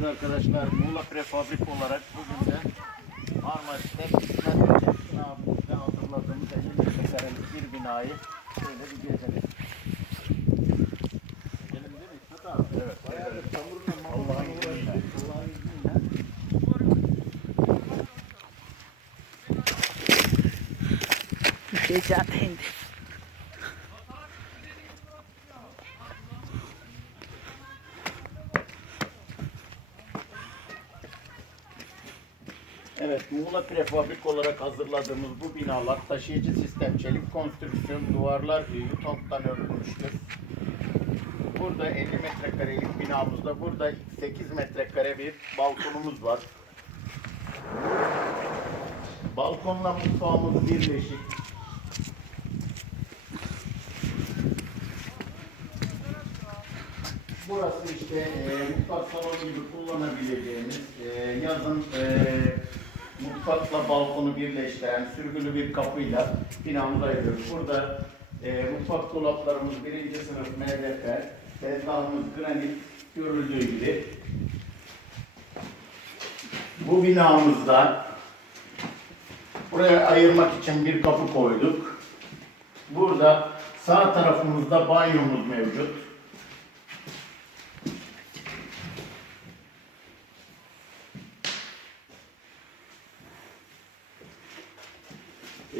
Evet arkadaşlar Muğla Prefabrik olarak bugün de Marmaris'te hizmet verecek binamızda hazırladığımız 50 metrekarelik bir binayı şöyle bir gezelim. Gezelim değil mi İsmet? Evet. Bayağı bir çamurla Allah'ın izniyle. Allah'ın izniyle. Heyecanlıyım. Evet, Muğla Prefabrik olarak hazırladığımız bu binalar taşıyıcı sistem, çelik konstrüksiyon, duvarlar yutonktan örülmüştür. Burada 50 metrekarelik binamızda, burada 8 metrekare bir balkonumuz var. Balkonla mutfağımız birleşik. Burası işte e, mutfak salonu gibi kullanabileceğimiz, e, yazın e, mutfakla balkonu birleştiren sürgülü bir kapıyla binamızı ayırıyoruz. Burada e, mutfak dolaplarımız birinci sınıf MDF, tezgahımız granit görüldüğü gibi. Bu binamızda buraya ayırmak için bir kapı koyduk. Burada sağ tarafımızda banyomuz mevcut.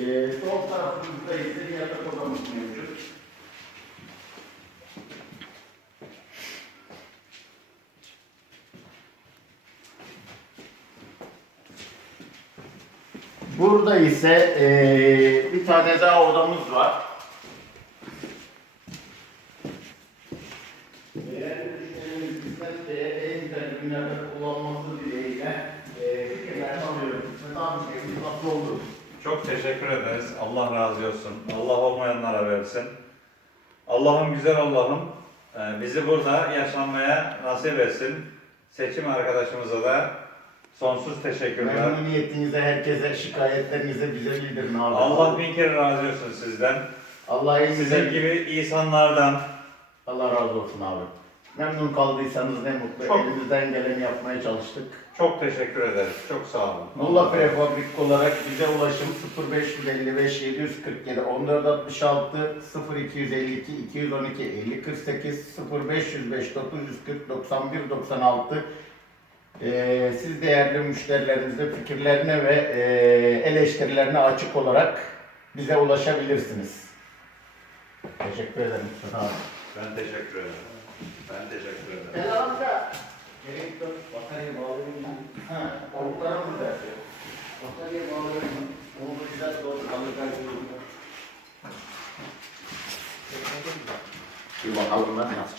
Ee, sol tarafımızda ise yatak odamız mevcut. Burada ise ee, bir tane daha odamız var. Eğer müşterimiz de en güzel günlerde kullanması dileğiyle ee, fikirlerini alıyorum. Ve daha bir şey nasıl olur? Çok teşekkür ederiz. Allah razı olsun. Allah olmayanlara versin. Allah'ım güzel Allah'ım e, bizi burada yaşanmaya nasip etsin. Seçim arkadaşımıza da sonsuz teşekkürler. Memnuniyetinize, herkese, şikayetlerinize bize bildirin abi. Allah bin kere razı olsun sizden. Allah Sizin gibi insanlardan Allah razı olsun abi. Memnun kaldıysanız ne mutlu. Çok. Elimizden geleni yapmaya çalıştık. çok teşekkür ederiz. Çok sağ olun. Muğla Prefabrik olarak bize ulaşım 0555 747 1466 0252 212 50 48 0505 940 91 96 Ee, siz değerli müşterilerimize fikirlerine ve e, eleştirilerine açık olarak bize ulaşabilirsiniz. Teşekkür ederim. Sağ olun. Ben teşekkür ederim. Ben teşekkür ederim. Helal amca. Gerek yok. Batarya bağlayayım? Ha, oruklara mı dersin? Batarya bağlayayım. Onu da güzel doğru kalır kaybediyorum. Bir bakalım ben nasıl çek.